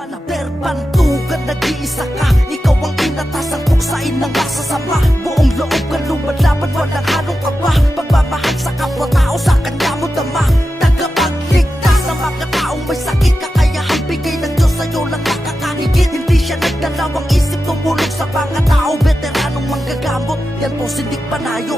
Palater, bantugan, nag-iisa ka. Ikaw ang inatasang tuksain ng masasama. Buong loob ka lumalaban, walang halong kaba. Pagmamahal sa kapwa-tao, sa kanya mo dama. Tagapagligtas sa mga taong may sakit. Kakayahan bigay ng Diyos, sa'yo lang nakakahigit. Hindi siya nagdalawang isip, tumulong sa mga tao. Veteranong manggagamot, yan po si Nick Panayo.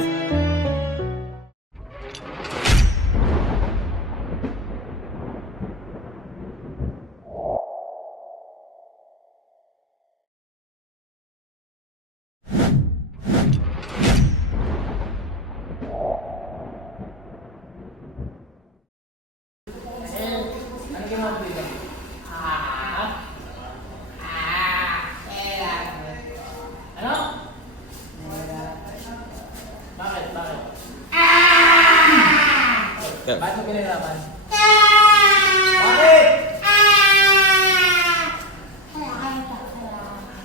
Bakit mo pinahirapan? Bakit?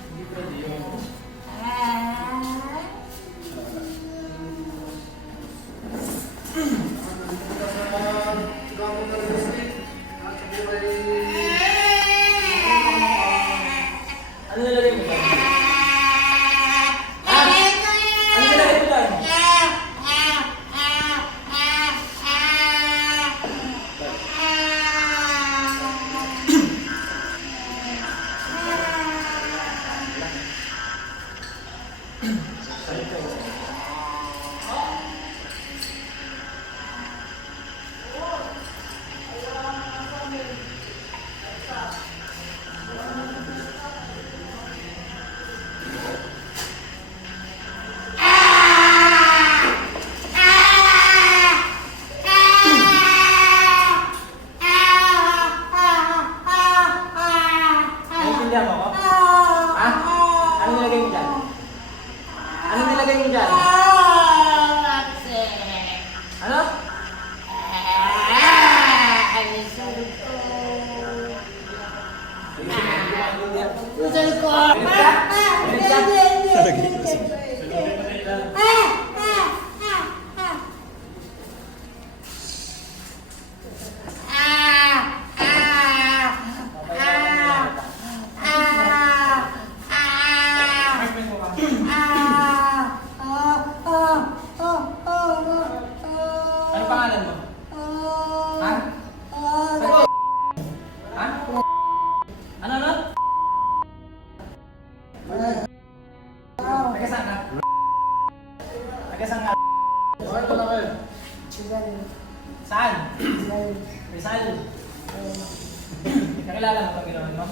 Hindi pwede yun. Ano nilagay mo ba? Ano nilagay mo dyan? Naiintindihan mo ko? Ha? Ano nilagay mo dyan? Ano nilagay mo dyan? Ano? Ano pangalan mo? Ha? Sagot! Ha? Ano? Taga-saan ka? Taga-saan ka? Saan? Rizal. Nakilala mo pag ginawan mo?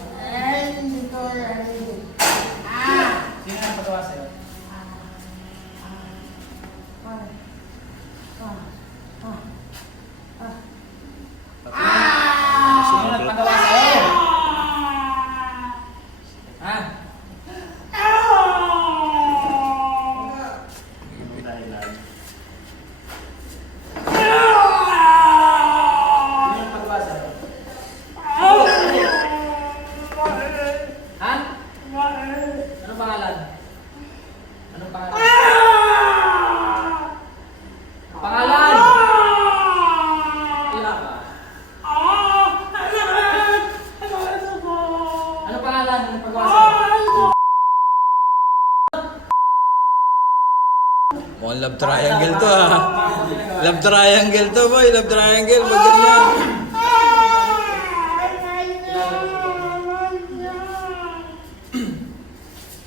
Sino ang pagawa sa'yo? Sino ang pagawa sa'yo? Ha? Sino ang pagawa sa'yo? Ha? Anong pangalan? Anong pangalan? Pangalan! Tila ka. Anong pangalan? Anong pagawa sa'yo? Mukhang love triangle to Love triangle to boy, love triangle. Pag ganyan.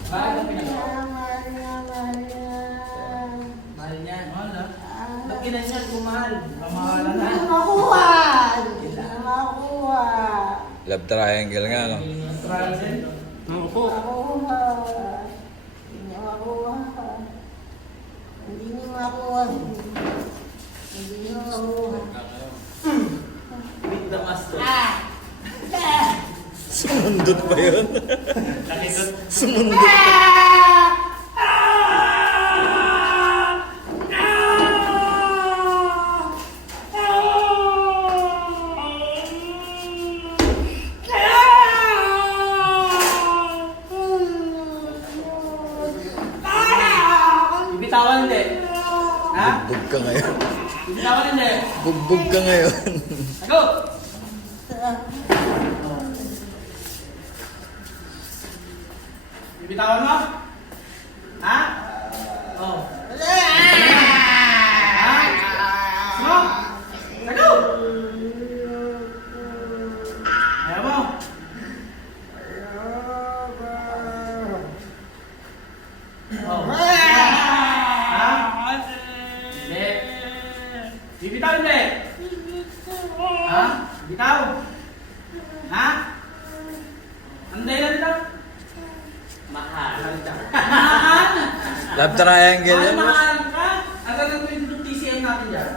Bakit ang pinagawa? Mahal niya. Mahal na? Ba't ginanyan kung mahal? Mamahalan na. Love triangle nga, no? Triangle? Opo. Meet the master. Sumundot pa yun. Nakikot. Sumundot pa. Bitawan hindi. Ha? Bugbog ka ngayon. Bitawan hindi. Bugbog ka ngayon. Ako! Bibitawan mo? Ha? Oh. Ha? Mo? Sago! Ayaw mo? Oh. Ha? Hindi. Bibitaw hindi? Ha? Bitaw? Ha? Ang dahilan nito? Mahal. Mahal? Love triangle Mahal, yan, boss. mahal ka? Ang gagawin ko yung TCM natin dyan.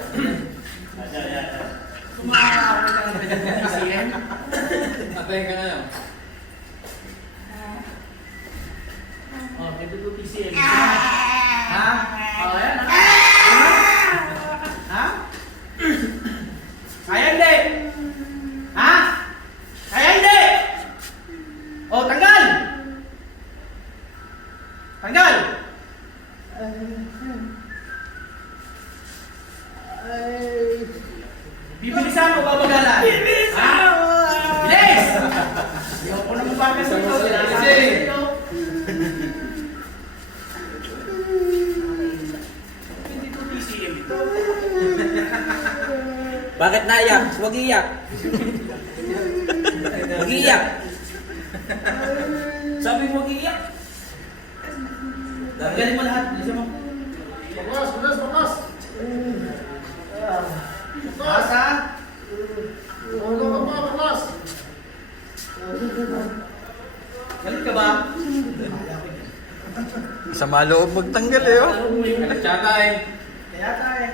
Kumakakapit ka ng TCM? Atayin ka na yun. Oh, ito yung TCM. Ha? Oh, ayan. Ha? Kaya hindi? Ha? Kaya hindi? Oh, tanggal! Tanggal! Bibilisan o babagalan? Bibilisan! Bilis! Ayaw ko na mabagal dito. Bilis! Hindi ito TCM ito. Bakit naiyak? Huwag iyak. Huwag iyak. Sabi mo mag-iiyak. Tanggalin mo lahat. Bilisan mo. Bukas! Bukas ha? Bukas! Galit ka ba? Sama loob magtanggal eh, oh. Nagtsata eh. Kaya tayo.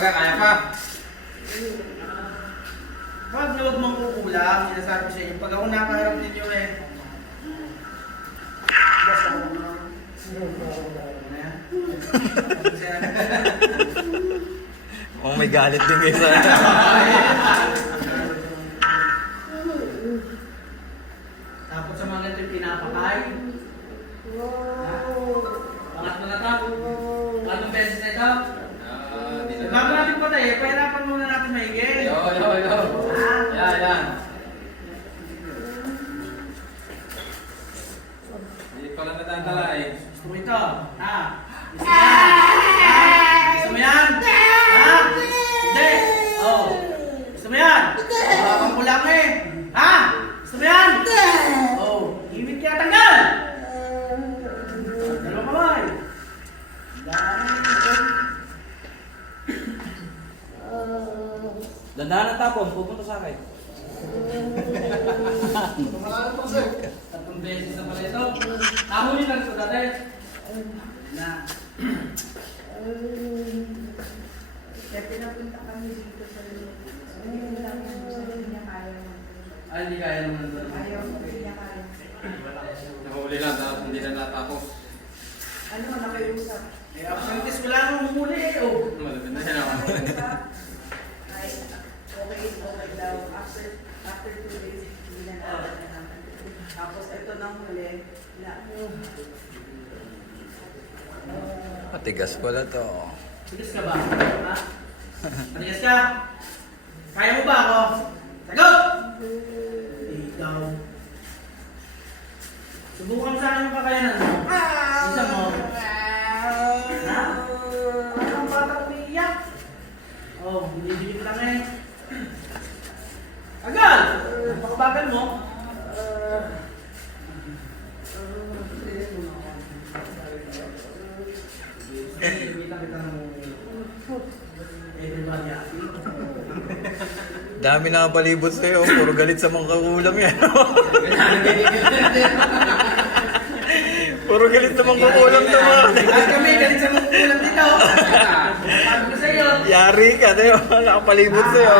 Kaya pa. Huwag na huwag mong kukulang. Sinasabi sa inyo. Pag ako nakaharap ninyo eh. Oh, may galit din kayo sa... Tapos sa mga ganito yung pinapakay. Ha? Pangatlo na ito. Pangatlong beses na ito. Bago natin patay eh, pahirapan muna natin maigi. Yo. Yan. Hindi pala natantala eh. Gusto mo ito? Ha? Gusto mo yan? Gusto mo yan? Ha? Hindi? Oh. Gusto mo yan? Hawakan ko lang eh. Ha? Gusto mo yan? Oh. Ibig kaya tanggal! Dalawang kamay. Dandahan ang tapon, pupunta sa akin. Tatlong beses na pala ito. Nahuli lang ito dati. Na. Kaya pinapunta kami dito sa hindi namin hindi niya kaya. Ay, hindi kaya naman ito. Ayaw ko, hindi niya kaya. Nahuli lang, tapos hindi na natapos. Ano, nakiusap. Eh, absentis wala nang humuli eh. Oh. Malapit na siya naman. Nakiusap. Ay, okay daw. After 2 days, hindi na natin. Tapos ito nang huli. Na, Matigas pala to. Matigas ka ba? Ha? Matigas ka? Kaya mo ba ako? Sagot! Ikaw. Subukan sa akin yung kakayanan mo. Isa mo. Ha? Ang bata umiiyak. Oh, binibigit lang eh. Agad! Pakabagal mo. Everybody happy? Dami na palibot sa'yo, puro galit sa mga kakulam yan. Puro galit sa mga kakulam to mga. At kami, galit sa mga kulang dito. Paano ko sa'yo? Yari ka, tayo. Nakapalibot sa'yo.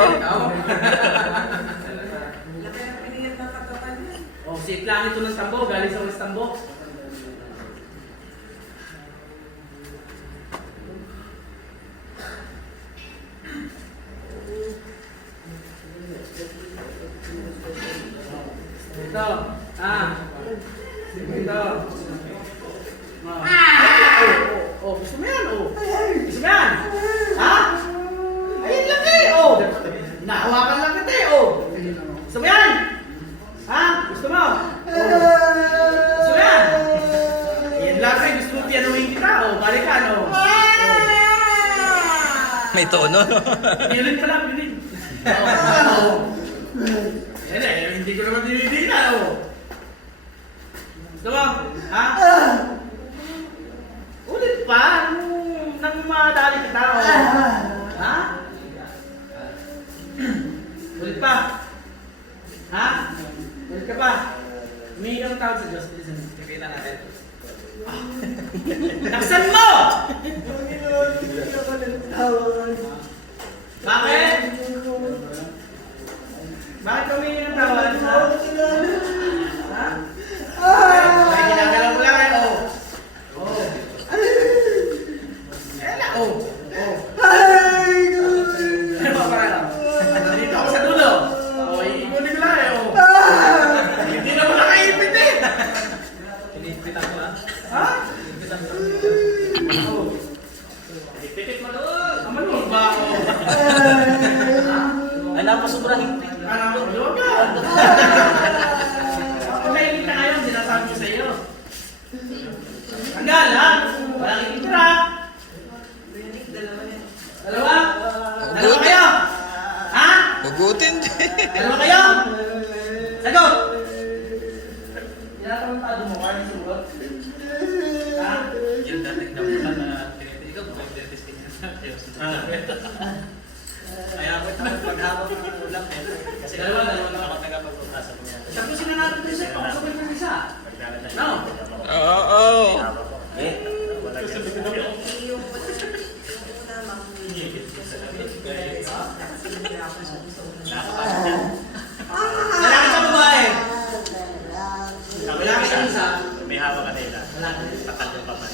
laki ng pinigil ng katatan niya. Oh, si Plan ito ng Tambo, galing sa West Tambo. Ito. Ito. Oh, gusto mo yan, oh. Gusto mo yan? Ha? Ayun lang eh, oh. Nahawakan lang kita eh, oh. Gusto mo yan? Ha? Gusto mo? Gusto mo yan? Yan lang kayo, gusto mo pianuhin kita. O, balik ka, no? May tono. Pinuhin pa lang, pinuhin. Hindi ko naman dinidinan, o. Gusto mo? Ha? Ulit pa? Nang madali kita, o. Ha? Ulit pa? Ha? Ulit ka pa? Humingi ka ng tawad sa Diyos. Nakita natin. Naksan mo! Bakit? Bakit ka humingi ng tawad? Ha? Ay, ginagalaw mo lang eh. Oh. Oh. Ayan oh. Oh. Ano ba para lang? Dito ako sa dulo. Oh, iikunin ko lang eh. Oh. Hindi na mo nakaipit eh. Pinipit ako ha? Ha? Oh. Ipikit mo doon. Maluwag ba ako? Ay, napasubra higpit. Maluwag ka. Ako nahingit ka ngayon, sinasabi ko sa iyo. Tanggal ha? Walang ititira. Dalawa? Dalawa kayo? Ha? Hugutin. Dalawa kayo? Sagot! Tinatarantado mo, kaya yung sugot? Ha? Yung dating naman na tinitig ko, kung testing na sa Kaya ako ito paghawak ng ulam eh. Kasi dalawa ako tagapagpapasa ko niya. Tapusin na natin ito isa, pakasabay mo isa. No? Oo. Eh, wala Lalaki sa babae? Lalaki sa isa? may hawak ka nila. Lalaki. Takal yung papay.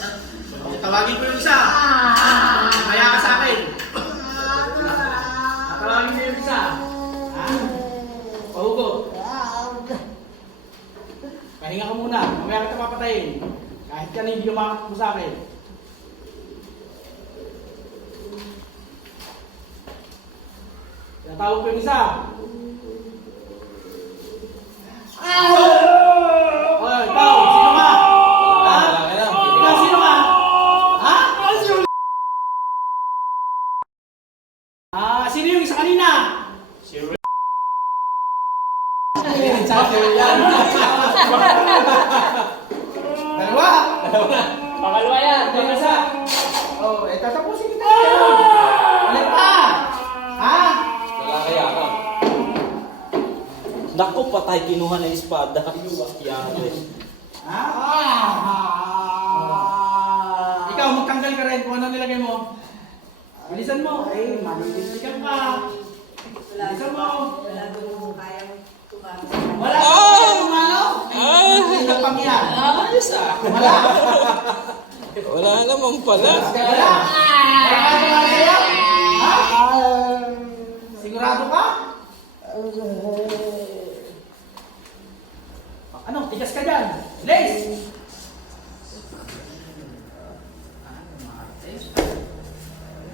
Tawagin ko yung isa. Kaya ka sa akin. Tawagin ko yung isa. Ha? Pahugot. Pahinga ka muna. Mamaya kita papatayin. Kahit ka na hindi umakot mo sa akin. Tinatawag ko yung isa. Oh, ikaw, sino ka? Ha? Ikaw, sino ka? Ha? Sino yung isa kanina? Dalawa? Pangalawa yan! Yung isa? Oh, tatapusin kita. Ulit pa. Ha? Lalaki ako. Naku, patay kinuha ng espada. Ha? Ikaw, magtanggal ka rin kung ano nilagay mo. Bilisan mo. Ay, maliliit ka pa. Bilisan mo. Wala doon kayang tumama. Wala ka pa tumalo? Hindi na pangyan. Ayos ah. Wala. Wala naman pala. Wala. Wala ka tumasaya? Ha? Sigurado ka? Ano? Tigas ka dyan. Lace!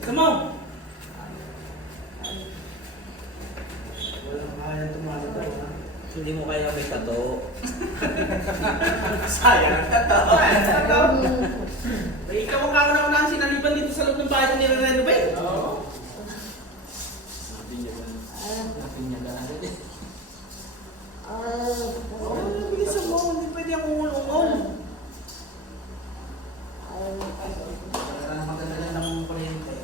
Come on! Hindi mo kaya may tato. Ay, ikaw ang kauna-unahan sinalipan dito sa loob ng bahay na nire-renovate. Oo. Bilisan mo, hindi pwede ang ungol-ungol. Maganda ng kuryente.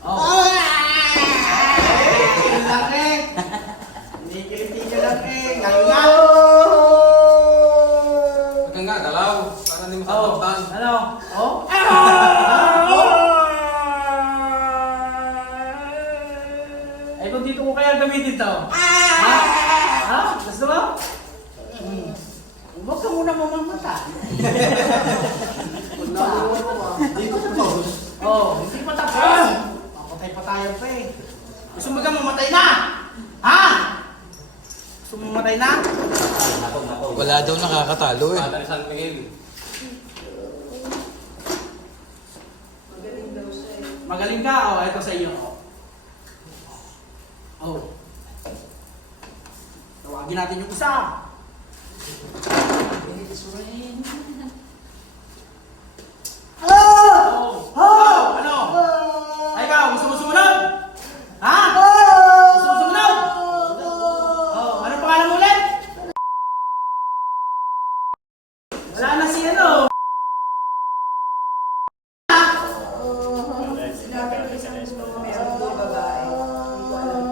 Oh. Laki. Hindi lang eh. Ganga. Huwag nga, dalaw. Para hindi Oh. masasaktan. Ano? Oh? Ay, kung dito ko kaya gamitin to. Ha? Ha? Gusto mo? Huwag ka muna mamamata. Dito to. Oh, hindi pa tapos. Papatay pa tayo pa eh. Gusto mo ka mamatay na? Ha? Gusto Sumamatay na? Wala daw nakakatalo eh. Patalisan tingin. Magaling daw siya eh. Magaling ka? O, ito sa iyo. Oh. Tawagin natin yung isa. Oh! Oh! Ano? Ay, ikaw, gusto mo sumunod? Ha? Gusto mo sumunod? Oh, ano pangalan mo ulit? Wala na si ano. Sinabi ko isang meron po babae. Hindi ko alam.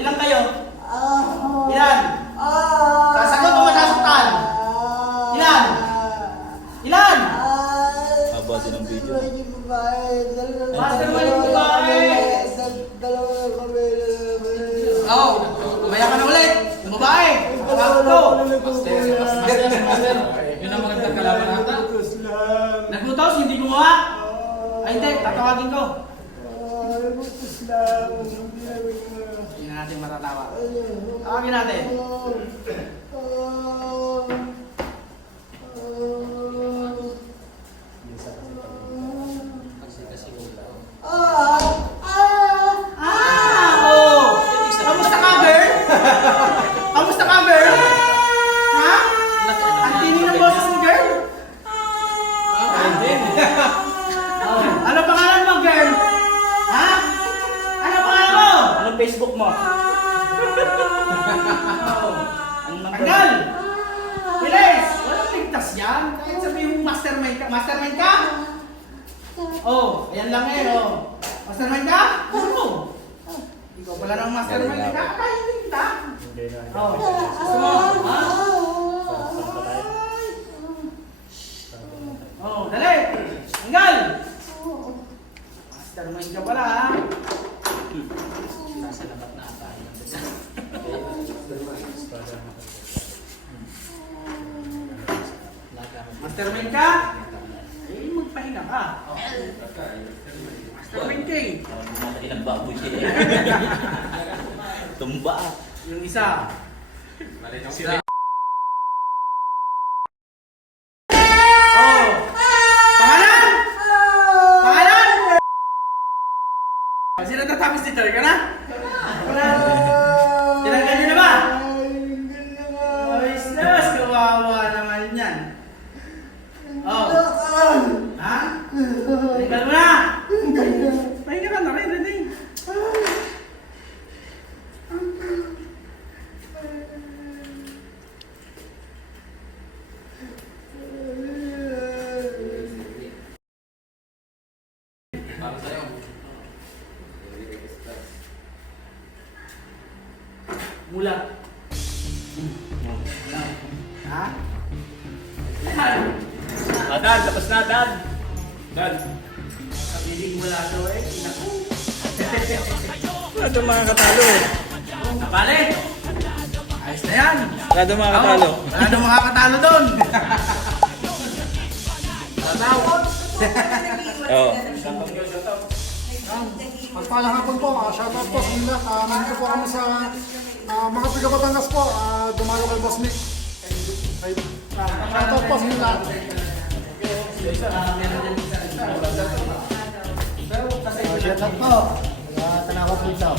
Ilan kayo? Ilan? Sasagot o masasaktan? Ilan? Ilan? Haba din ang video. Master mo yung babae. Oh, kumaya ka na ulit. Yung babae. Tawag ko. Yun ang magandang kalaban nata. Naglutos, hindi gumawa. Ay, hindi. Tatawagin ko. Hindi na natin matatawa. Tawagin natin. Oh! Kamusta ka, girl? Kamusta ka, girl? Ha? Ang tini ng boses mo, girl? Oh. Ano pangalan mo, girl? Ha? Ano pangalan mo? Anong Facebook mo? Tanggal! Bilis! Walang ligtas yan. Kahit sabihin mo mastermind ka. Mastermind ka? Oh, ayan lang eh. Oh. Mastermind ka? Gusto mo? Ikaw pala ng mastermind ka. Kainin kita. Oh. Gusto mo? Ha? Oh, dali! Tanggal! Mastermind ka pala ha? Nasa labat na ata. Mastermind ka? Eh, magpahinga ka. Oh. Mastermind ka eh. Namatay ng baboy siya. Tumba. Yung isa. Oh! Pangalan? Pangalan? Sino tatapos dito? Ka na? Tinanggal niyo na ba? Ay, sus! Kawawa naman yan. Oh. Ha? Tinanggal mo na! Pahinga ka na rin, Rene. Mulat. Ha? Yan. Dan, tapos na, Dan. Dan. Kapiling mula daw eh. Naku. Wala daw makakatalo eh. Napali. Ayos na yan. Wala daw makakatalo. Wala daw makakatalo doon. Tataw. Oo. Pagpalang hapon po, shoutout po sa inyo. Nandito po kami sa mga taga Batangas po. Dumago kay Boss Nick. Shoutout po sa inyo lahat. Shoutout po. Tanakaw po ito.